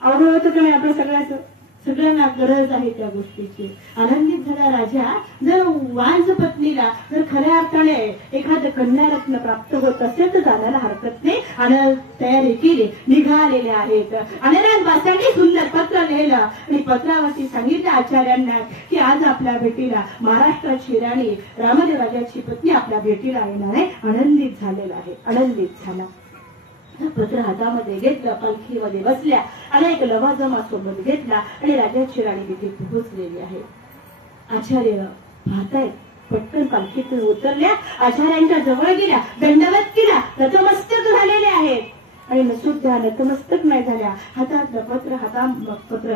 अवघड होतं का नाही आपल्या सगळ्यांना गरज आहे त्या गोष्टीची. आनंदित झाला राजा. जर वांझ पत्नीला जर खऱ्या अर्थाने एखादं कन्यारत्न प्राप्त होत असेल तर जाण्याला हरकत नाही. आणि तयारी केली, निघालेले आहेत. अनेरांनी सुंदर पत्र लिहिलं आणि पत्रावरती सांगितलं आचार्यांना की आज आपल्या भेटीला महाराष्ट्राची राणी रामदेवराजाची पत्नी आपल्या भेटीला येणार आहे. आनंदित झालेला आहे, आनंदित झाला. पत्र हातामध्ये घेतलं, पालखीमध्ये बसल्या, अनेक लवाजमा सोबत घेतला आणि राजाची राणी तिथे पोहोचलेली आहे. आचार्य पाहतायत, पटकन पालखीतून उतरल्या, आचार्यांच्या जवळ गेल्या, दंडवत केला, नतमस्तक झालेले आहेत. आणि नसुद्धा नतमस्तक नाही झाल्या. हातातलं पत्र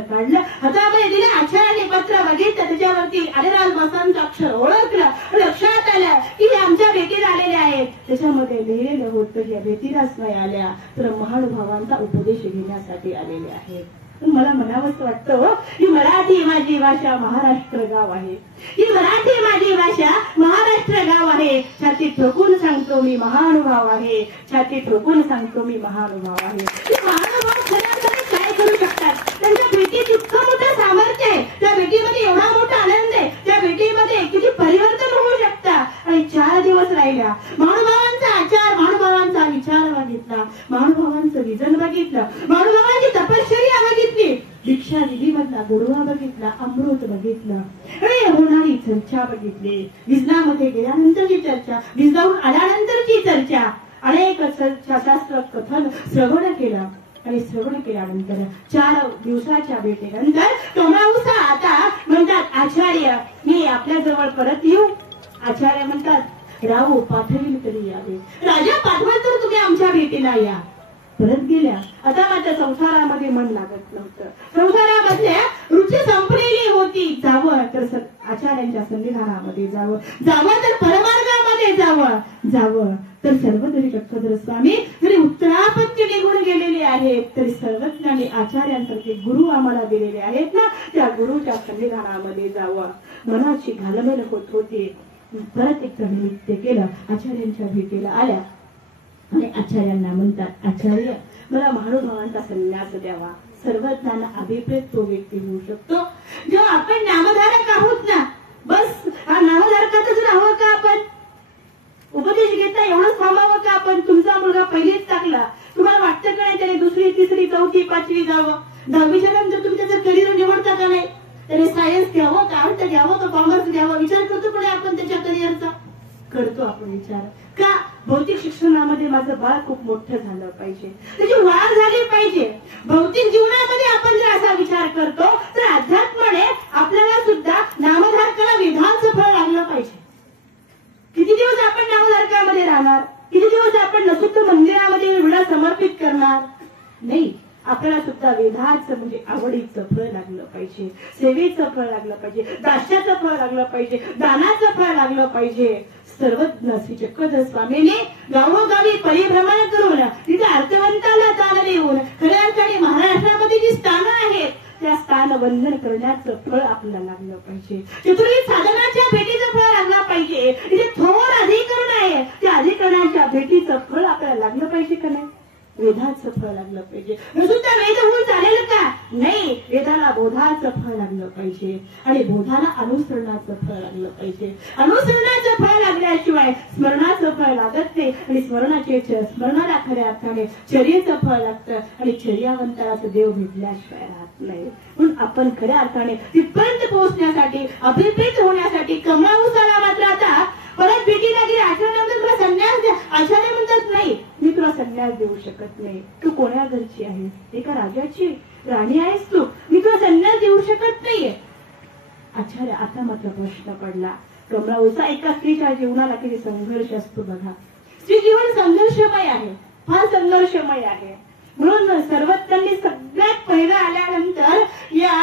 काढलं, हातामध्ये दिलं. आचार्याने पत्र बघितलं, त्याच्यावरती अरेराज बसांचं अक्षर ओळखलं, लक्षात आलं की हे आमच्या भेटीला आलेले आहेत. त्याच्यामध्ये लिहिलेलं होतं या भेटीलाच नाही आल्या तर महानुभावांचा उपदेश घेण्यासाठी आलेले आहेत. मला म्हणावंच वाटतं ही मराठी माझी भाषा महाराष्ट्र गाव आहे, ही मराठी माझी भाषा महाराष्ट्र गाव आहे. छाती ठोकून सांगतो मी महानुभाव आहे, छाती ठोकून सांगतो मी महानुभाव आहे. महानुभाव खऱ्या काय करू शकतात? त्यांच्या भेटीत इतकं मोठं सामर्थ्य आहे, त्या भेटीमध्ये एवढा मोठा आनंद आहे, त्या भेटीमध्ये किती परिवर्तन होऊ शकतं. आणि 4 दिवस राहिल्या. महानुभावांचा आचार, महानुभावांचा विचार बघितला, महानुभावांचं विजन बघितलं, महानुभावांची तपश्चर्या बघितली, दीक्षा विधीमधला गोडवा बघितला, अमृत बघितलं आणि होणारी चर्चा बघितली. विजनामध्ये गेल्यानंतरची चर्चा, विजनावरून आल्यानंतरची चर्चा, अनेक शास्त्र कथन श्रवण केलं. आणि श्रवण केल्यानंतर 4 दिवसाच्या भेटीनंतर कमळाऊसा आता म्हणतात आचार्य मी आपल्या जवळ परत येऊ. आचार्य म्हणतात राहू पाठवील तरी यावे. राजा पाठवा तर तुम्ही आमच्या भेटीला या. परत गेल्या. आता मात्र संसारामध्ये मन लागत नव्हतं, संसारामध्ये रुची संपलेली होती. जावं तर आचार्यांच्या संविधानामध्ये जावं, जावं तर परमार्गामध्ये जावं तर सर्वतरी चक्रधर स्वामी जरी उत्तरापत्य निघून गेलेले आहेत तरी सर्वज्ञानी आचार्यांसारखे गुरु आम्हाला दिलेले आहेत ना, त्या गुरुच्या संविधानामध्ये जावं. मनाची घालमेल होत होती. परत एकदा निमित्त केलं, आचार्यांच्या भेटीला आल्या आणि आचार्यांना म्हणतात आचार्य मला महानुभावांचा संन्यास द्यावा. सर्वज्ञांना अभिप्रेत तो व्यक्ती होऊ शकतो जेव्हा आपण नामधारक आहोत ना, बस हा नामधारकातच राहावं का आपण? उपदेश घेता एवढंच थांबावं का आपण? तुमचा मुलगा पहिलीच टाकला, तुम्हाला वाटतं का नाही त्याने 2री, 3री, 4थी, 5वी जावं? 10वीच्या नंतर तुम्ही त्याचं करिअर निवडता का नाही? त्याने सायन्स घ्यावं का आर्ट घ्यावं का कॉमर्स घ्यावं? विचार करतो पण आपण त्याच्या करिअरचा करतो आपण विचार का? भौतिक शिक्षणामध्ये माझं बाळ खूप मोठं झालं पाहिजे, त्याची वाढ झाली पाहिजे. भौतिक जीवनामध्ये आपण जर असा विचार करतो तर अध्यात्माने आपल्याला सुद्धा नामधारकाला विधानचं फळ लागलं पाहिजे. किती दिवस आपण नामधारकामध्ये राहणार? किती दिवस आपण नसुद्धा मंदिरामध्ये विडा समर्पित करणार? नाही, आपल्याला सुद्धा वेदाचं म्हणजे आवडीचं फळ लागलं पाहिजे, सेवेचं फळ लागलं पाहिजे, दास्याचं फळ लागलं पाहिजे, दानाचं फळ लागलं पाहिजे. सर्वज्ञ श्री चक्रधर स्वामीने गावोगावी परिभ्रमण करून तिथे अर्थवंताला दान देऊन खऱ्या अर्थाने महाराष्ट्रामध्ये जी स्थानं आहेत त्या स्थान वंदन करण्याचं फळ आपल्याला लागलं पाहिजे. चतुर्विध साधनाच्या भेटीचं फळ लागलं पाहिजे. तिथे थोर अधिकरण आहे, त्या अधिकरणाच्या भेटीचं फळ आपल्याला लागलं पाहिजे का नाही? वेदाचं फळ लागलं पाहिजे. नुसतं वेद होऊन चालेल का? नाही, वेदाला बोधाचं फळ लागलं पाहिजे आणि बोधाला अनुसरणाचं फळ लागलं पाहिजे. अनुसरणाचं फळ लागल्याशिवाय स्मरणाचं फळ लागत नाही आणि स्मरणाला खऱ्या अर्थाने चर्येचं फळ लागतं आणि चर्यावंताला देव भेटल्याशिवाय राहत नाही. म्हणून आपण खऱ्या अर्थाने तिथपर्यंत पोहोचण्यासाठी, अभिप्रेत होण्यासाठी कमळाऊसाला मात्र आता परत भेटीला गेली. आचार्यानंतर तुला संन्यास द्या. आचार्य म्हणतात नाही, मी तुला संन्यास देऊ शकत नाही. तू कोण्या घरची आहेस? एका राजाची राणी आहेस तू, मी तुला संन्यास देऊ शकत नाहीये. आचार्य आता मात्र प्रश्न पडला. कमळाऊसा एका स्त्रीच्या जीवनाला किती संघर्ष असतो बघा. स्त्री जीवन संघर्षमय आहे, फार संघर्षमय आहे. म्हणून सर्वज्ञांनी सगळ्यात पहिलं आल्यानंतर या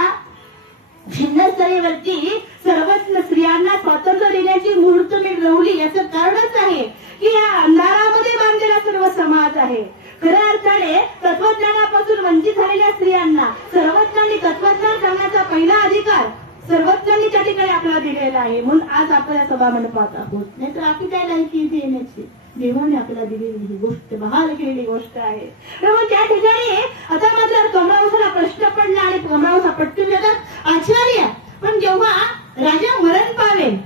भिन्नस्तरेवरती सर्वज्ञ स्त्रियांना स्वातंत्र्य देण्याची मुहूर्त मी रवली. याचं कारणच आहे की या अंधारामध्ये बांधलेला सर्व समाज आहे. खऱ्या अर्थाने तत्वज्ञानापासून वंचित झालेल्या स्त्रियांना सर्वज्ञांनी तत्वज्ञान सांगण्याचा पहिला अधिकार सर्वज्ञांनी त्या ठिकाणी आपल्याला दिलेला आहे. म्हणून आज आपण या सभा मंडपात आहोत. नाहीतर आपली काय लायकी इथे येण्याची? देवाने आपल्याला दिलेली ही गोष्ट बहाल केलेली गोष्ट आहे. त्यामुळे त्या ठिकाणी आता मात्र कमळावसाला प्रश्न पडला आणि कमळावसा पटकन येतात आचार्य. पण जेव्हा राजा मरण पावेल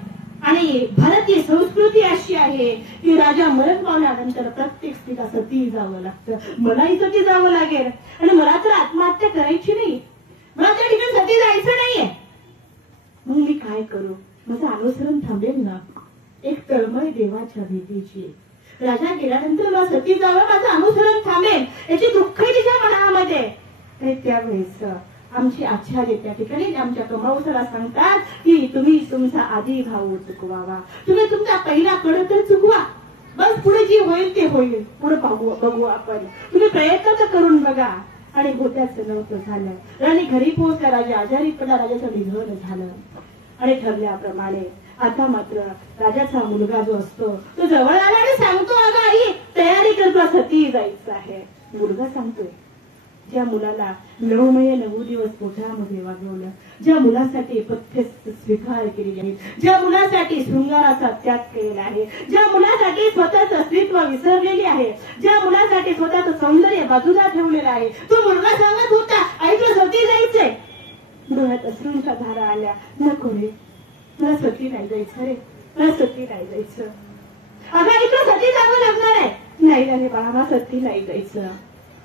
आणि भारतीय संस्कृती अशी आहे की राजा मरण पावल्यानंतर प्रत्येक स्त्रीला सती जावं लागतं. मलाही सती जावं लागेल आणि मला तर आत्महत्या करायची नाही, मला त्या ठिकाणी सती जायचं नाहीये. मग मी काय करू? माझं अनुसरण थांबेल ना? एक तळमळ देवाच्या भीतीची. राजा गेल्यानंतर मला सती जावं, माझं अनुसरण थांबेल याची दुःख तिच्या मनामध्ये. त्यावेळेस आमची आचार्य त्या ठिकाणी आमच्या कमळावसाला सांगतात की तुम्ही तुमचा आधी भाऊ चुकवावा, तुम्ही तुमचा पहिला कड तर चुकवा, बस पुढे जे होईल ते होईल, पुढे बघू आपण, तुम्ही प्रयत्न तर करून बघा. आणि गोत्याचं नव्हतं झालं. राणी घरी पोहोचल्या, राजा आजारी पडला, राजाचं निधन झालं. आणि ठरल्याप्रमाणे आता मात्र राजाचा मुलगा जो असतो तो जवळ आला आणि सांगतो अगं आई तयारी करतो, सती जायचं आहे. मुलगा सांगतोय ज्या मुलाला 9 महिने 9 दिवस पोटामध्ये वागवलं, ज्या मुलासाठी पथ्य स्वीकार केलेली आहे, ज्या मुलासाठी शृंगाराचा त्याग केलेला आहे, ज्या मुलासाठी स्वतःच अस्तित्व विसरलेली आहे, ज्या मुलासाठी स्वतःच सौंदर्य बाजूला ठेवलेलं आहे, तो मुलगा सांगत होता आई तुला सती जायचंय. डोळ्यात अश्रूंच्या धारा आल्या. नको रे, मला सती नाही जायचं रे, मला सती नाही जायचं. अगं इकडे सती जावं लागणार आहे. नाही रे बाळा, मला सती नाही जायचं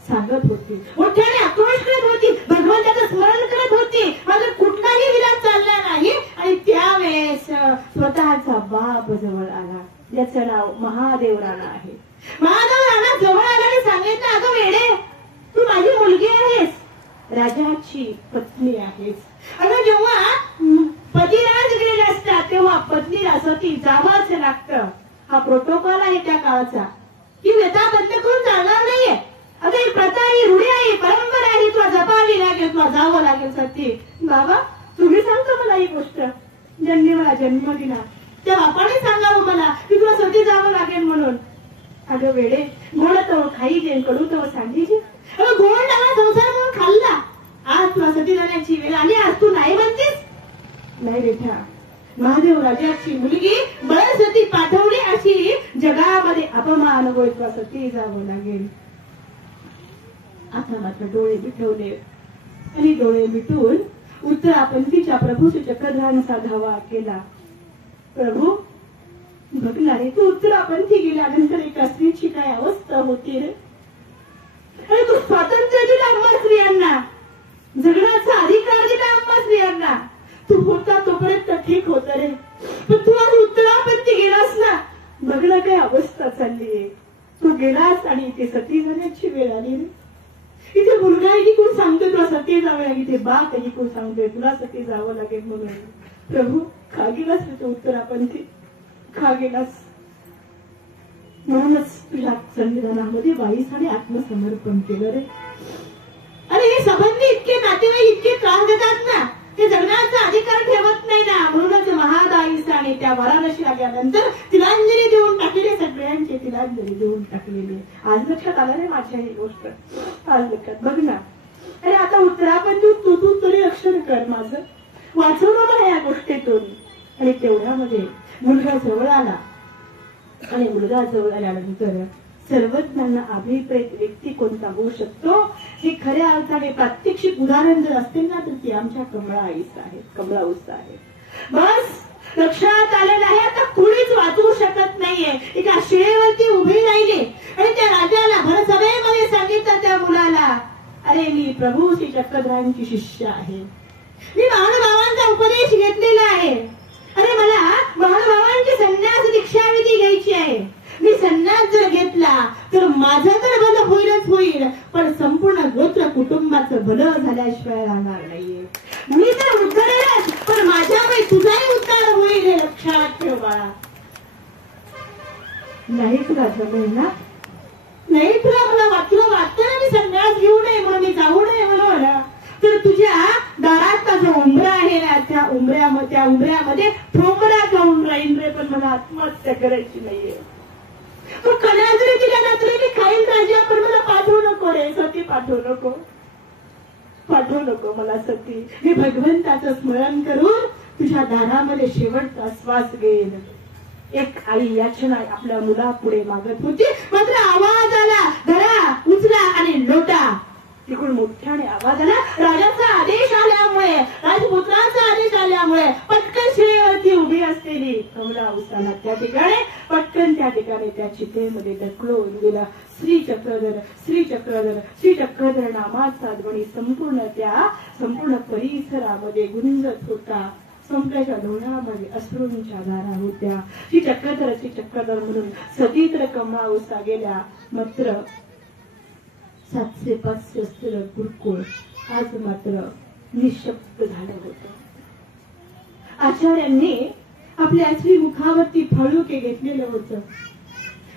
सांगत होती. मोठ्याने आक्रोश करत होती, भगवंताचं स्मरण करत होती. माझा कुठलाही विलास चालला नाही. आणि त्यावेळेस स्वतःचा बाप जवळ आला, ज्याचं नाव महादेव राणा आहे. महादेव राणा जवळ आला आणि सांगितलं अगं वेडे, तू माझी मुलगी आहेस, राजाची पत्नी आहेस. अगं जेव्हा पतिराज गेलेले असतात तेव्हा पत्नीला सती जावंच लागतं. हा प्रोटोकॉल आहे त्या काळाचा की व्यथा बंद करून चालणार नाहीये. आता ही प्रथा, ही रूढी आहे, परंपरा आहे, तुला जपावी लागेल, तुला जावं लागेल सती. बाबा तुम्ही सांगतो मला ही गोष्ट, ज्यांनी मला जन्म दिला त्या बापाने सांगावं मला की तुला सती जावं लागेल म्हणून. अगं वेडे, गोड तव खाई दे, कडू तव सांगीचे. अगं गोड डाळा संसार म्हणून खाल्ला, आज तुला सती जाण्याची वेळ आली, आज तू नाही म्हणतेस. नाही बेटा, महादेव राजाची मुलगी बळसती पाठवली अशी जगामध्ये अपमान होईल, तुला सती जावं लागेल. आता मात्र डोळे मिटवले आणि डोळे मिटून उत्तरापंथीच्या प्रभूचे चक्रधारांचा धावा केला. प्रभू बघणारे, तू उत्तरापंथी गेल्यानंतर एका स्त्रीची काय अवस्था होती रे. आणि तू स्वातंत्र्य दिला आम्हा स्त्रियांना, जगण्याचा अधिकार दिला आम्हा स्त्रियांना. तू होता तोपर्यंत ठीक होत रे, पण तू आज उत्तरापंथी गेलास ना, बघणं काय अवस्था चाललीये. तू गेलास आणि इथे सती जाण्याची वेळ आली रे. इथे मुलगा ही कोण सांगतोय तुला सती जावं लागेल, इथे बाप ही कोण सांगतोय तुला सती जावं लागेल म्हणून. प्रभू खा गेलास तुझ्या उत्तरापंथी, खा गेलास. म्हणूनच तुझ्या संविधानामध्ये 22 आत्मसमर्पण केलं रे. अरे हे संबंधी इतके नातेवाईक इतके त्रास देतात ना, ते जगण्याचा अधिकार ठेवत नाही ना. म्हणूनच महादाईसाने त्या वाराणसीला गेल्यानंतर तिलांजली देऊन टाकलेले, सगळ्यांचे तिलांजली देऊन टाकलेले. आज लक्षात आलं रे माझ्या ही गोष्ट, आज लक्षात बघ ना. अरे आता उत्तरापंथी तू तरी रक्षण कर माझं, वाचवलं मला या गोष्टीतून. आणि तेवढ्यामध्ये मुलगा जवळ आला आणि मुलगा जवळ आल्यानंतर सर्वज्ञांना अभिप्रेत व्यक्ती कोणता होऊ शकतो हे खऱ्या अर्थाने प्रात्यक्षिक उदाहरण जर असतील ना तर ती आमच्या कमळाईस आहे, कमळाऊस आहे. बस लक्षात आलेलं आहे. आता कुणीच वाचवू शकत नाहीये. एका शिळेवरती उभी राहिली आणि त्या राजाला भरसभेमध्ये सांगितलं त्या मुलाला, अरे मी प्रभू श्री चक्रधरांची शिष्य आहे, मी महानुभावांचा उपदेश घेतलेला आहे. अरे मला महानुभावांची संन्यास दीक्षाविधी घ्यायची आहे. मी संन्यास जर घेतला तर माझं तर भलं होईलच होईल, पण संपूर्ण गोत्र कुटुंबाचं भलं झाल्याशिवाय राहणार नाहीये. मी तर उद्धरेलच, पण माझ्यामुळे तुझाही उद्धार होईल हे लक्षात ठेव बाळा. नाही तुला जमेल ना, नाही तुला मला तुला वाटतं ना मी संन्यास येऊ नये म्हणून, मी जाऊ नये म्हणून, तर तुझ्या दारातला जो उंबरा आहे ना, त्या उंबऱ्यामध्ये ठोकरा खाऊन राहील रे, पण मला आत्महत्या करायची नाहीये. तू कणाजरी तिला नजरेने खाईल राजा, पण मला पाठवू नको रे सती, पाठवू नको मला सती. मी भगवंताचं स्मरण करून तुझ्या दारामध्ये शेवटचा श्वास घेईन. एक आई याचना आपल्या मुलापुढे मागत होती, मात्र आवाज आला, धरा उचला आणि लोटा. तिकडून मोठ्याने आवाज आला. राजाचा आदेश आल्यामुळे, राजपुत्राचा आदेश आल्यामुळे पटकन शिळेवरती उभी असलेली कमला उसाला त्या ठिकाणी पटकन त्या ठिकाणी त्या चितेमध्ये ढकलून गेला. श्री चक्रधर, श्री चक्रधर, श्री चक्रधर नामाचा ध्वनी संपूर्ण परिसरामध्ये गुंजत होता. संपल्याच्या डोळ्यामध्ये अश्रूंच्या धारा होत्या. श्री चक्रधर म्हणून सतीत्र कमळा उसा गेल्या. मात्र 700-500 असलेलं गुरुकुळ आज मात्र निशब्द झालं होतं. आचार्यांनी आपल्या श्री मुखावरती फळुके घेतलेलं होतं.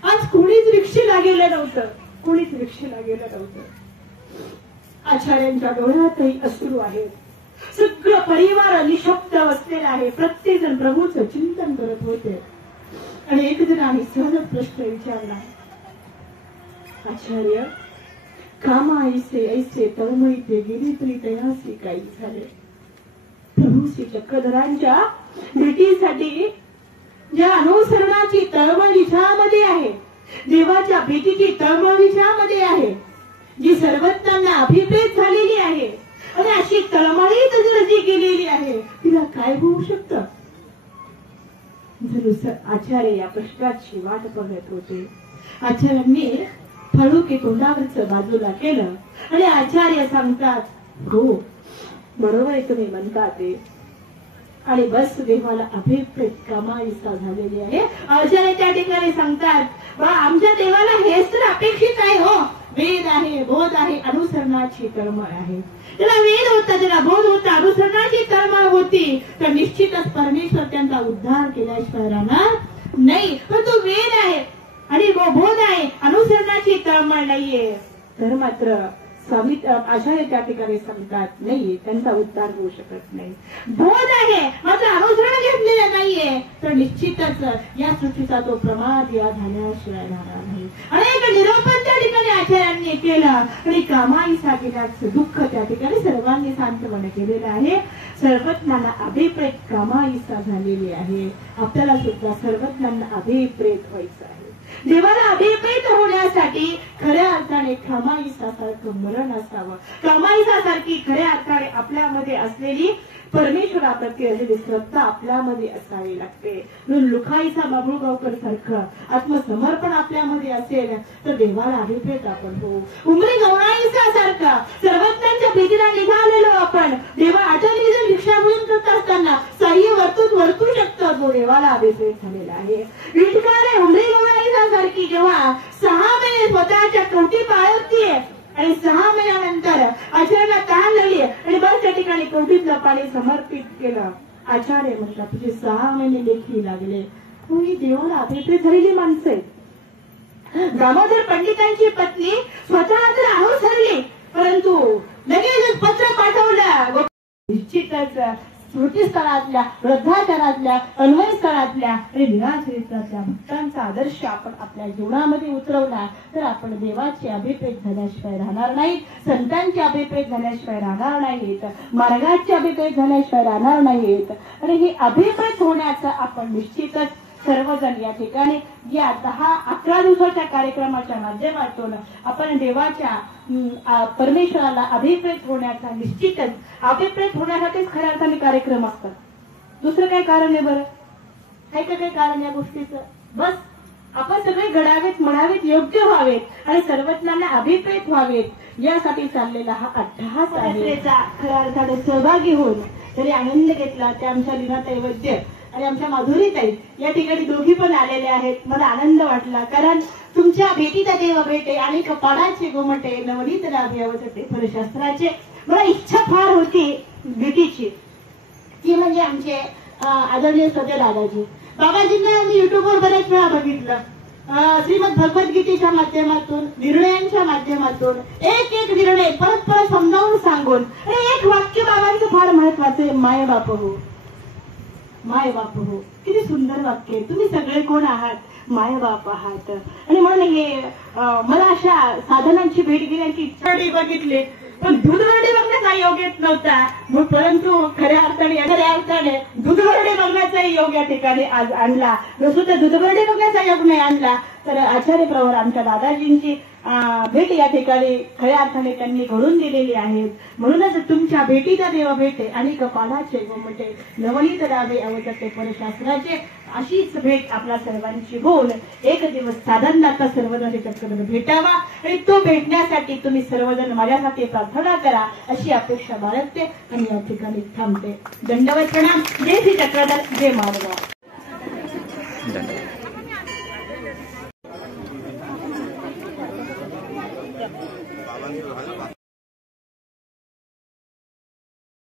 आज कोणीच रिक्षेला गेलं नव्हतं. आचार्यांच्या डोळ्यातही अश्रू आहेत. सगळं परिवार निशब्द बसलेला आहे. प्रत्येक जण प्रभूचं चिंतन करत होते. आणि एक जणांनी सहज प्रश्न विचारला, आचार्य, कामा ऐसे तळमळीते गेली तरी तयासी काही झाले. प्रभू श्री चक्रधरांच्या भेटीसाठी ज्या अनुसरणाची तळमळ जिच्यामध्ये आहे, देवाच्या भेटीची तळमळ जिच्यामध्ये आहे, जी सर्वज्ञांना अभिप्रेत झालेली आहे, आणि अशी तळमळीत जर जी गेलेली आहे, तिला काय होऊ शकतं? जरूर आचार्य या प्रश्नाची वाट बघत होते. आचार्यांनी फळुके तोंडावरच बाजूला केलं आणि आचार्य सांगतात, हो बरोबर आहे तुम्ही म्हणता ते. आणि बस देवाला अभिप्रेत कामाईसा झालेली आहे. आचार्य त्या ठिकाणी सांगतात, बा आमच्या देवाला हेच तर अपेक्षित आहे. हो, वेद आहे, बोध आहे, अनुसरणाची तळमळ आहे. त्याला वेद होता, त्याला बोध होता, अनुसरणाची तळमळ होती, तर निश्चितच परमेश्वर त्यांचा उद्धार केल्याशिवाय राहणार नाही. पण तो वेद आहे आणि बोध आहे, अनुसरणाची तळमळ नाहीये, तर मात्र स्वामी आचार्य त्या ठिकाणी सांगतात, नाही, त्यांचा उद्धार होऊ शकत नाही. बोध आहे मात्र अनुसरण घेतलेलं नाहीये, तर निश्चितच या सृष्टीचा तो प्रमाद या झाल्याशिवाय राहणार नाही. अनेक निरोपण त्या ठिकाणी आचार्यांनी केलं आणि कामाईसा गेल्याचं दुःख त्या ठिकाणी सर्वांनी शांतपणे केलेलं आहे. सर्वज्ञांना अभिप्रेत कामाईसा झालेली आहे. आपल्याला सुद्धा सर्वज्ञांना अभिप्रेत व्हायचं आहे. देवाला अभिप्रेत होण्यासाठी खऱ्या अर्थाने कामाईसासारखं मरण असावं. कामाईसासारखी खऱ्या अर्थाने आपल्यामध्ये असलेली परमेश्वराप्रती असलेली श्रद्धा आपल्यामध्ये असावी लागते. लुखाईसा बाबुळगावकर सारखं आत्मसमर्पण आपल्यामध्ये असेल तर देवाला अभिप्रेत आपण होऊ. उमरी गवळाईसा सारखा सर्वज्ञांच्या प्रीतीला निघालेलो आपण देवा आचार्य जर भिक्षाभूषण करत असताना साह्य वर्तू शकतो, तो देवाला अभिप्रेत झालेला आहे. विठकारे उमरी गवळाईसा सारखी जेव्हा 6 महिने स्वतःच्या कवटी पाळतीये आणि 6 महिन्यानंतर आचार्यांना तहान लागली आणि बस त्या ठिकाणी कवटीतलं पाणी समर्पित केलं. आचार्य म्हणतात, तुझे 6 महिने लेखी लागले. ही देवाला अभिप्रेत झालेली माणसं आहेत. दामोदर पंडितांची पत्नी स्वतः तर अनुसरली, परंतु लगेच पत्र पाठवलं. निश्चितच स्मृती स्थळातल्या, वृद्धाचारातल्या, अन्वय स्थळातल्या आणि निराचरित्रातल्या भक्तांचा आदर्श आपण आपल्या जीवनामध्ये उतरवला तर आपण देवाची अभिप्रेत झाल्याशिवाय राहणार नाहीत, संतांची अभिप्रेत झाल्याशिवाय राहणार नाहीत, मार्गाची अभिप्रेत झाल्याशिवाय राहणार नाहीत. आणि हे अभिप्रेत होण्याचं आपण निश्चितच सर्वजण या ठिकाणी या 10-11 दिवसाच्या कार्यक्रमाच्या माध्यमातून आपण देवाच्या परमेश्वराला अभिप्रेत होण्याचा निश्चितच अभिप्रेत होण्यासाठीच खऱ्या अर्थाने कार्यक्रम असतात. दुसरं काय कारण आहे बरं? आहे का काही कारण या गोष्टीचं? बस आपण सगळे घडावेत, म्हणावेत, योग्य व्हावेत आणि सर्वज्ञांना अभिप्रेत व्हावेत यासाठी चाललेला हा अट्टहास आहे. खऱ्या अर्थाने सहभागी होऊन तरी आनंद घेतला. त्या आमच्या लीनाताई वैद्य आणि आमच्या माधुरीताई या ठिकाणी दोघी पण आलेले आहेत. मला आनंद वाटला, कारण तुमच्या भेटीचा देव भेटे आणि कपाडाचे गोमटे नवनीत लाभयावते फलशास्त्राचे. मला इच्छा फार होती भेटीची, ती म्हणजे आमचे आदरणीय सध्या दादाजी. बाबाजींना मी युट्यूबवर बरेच वेळा बघितलं, श्रीमद भगवद्गीतेच्या माध्यमातून, निर्णयांच्या माध्यमातून एक एक निर्णय परत परत समजावून सांगून, आणि एक वाक्य बाबांचं फार महत्वाचं आहे, माय बाप हो, माय बाप हो. किती सुंदर वाक्य. तुम्ही सगळे कोण आहात? माय बाप आहात. आणि म्हणून हे मला अशा साधनांची भेट घेण्याची इच्छा बघितली, पण दूधवरडे बघण्याचा योग येत नव्हता, परंतु खऱ्या अर्थाने दूधवरडे बघण्याचाही योग या ठिकाणी आज आणला. नुसतं दूधवरडे बघण्याचा योग नाही आणला, तर आचार्य प्रवर आमच्या दादाजींची भेट या ठिकाणी खऱ्या अर्थाने त्यांनी घडून दिलेली आहे. म्हणूनच तुमच्या भेटीचा देव भेटे आणि कपाळाचे गोमटे नवनीत रावे अवतते परशास्त्राचे, अशीच भेट आपल्या सर्वांची होऊन एक दिवस साधारणतः सर्वजण चक्कर भेटावा, आणि तो भेटण्यासाठी तुम्ही सर्वजण माझ्यासाठी प्रार्थना करा अशी अपेक्षा बाळगते आणि या ठिकाणी थांबते. दंडवत प्रणाम. जय श्री चक्रधर, जय माधव.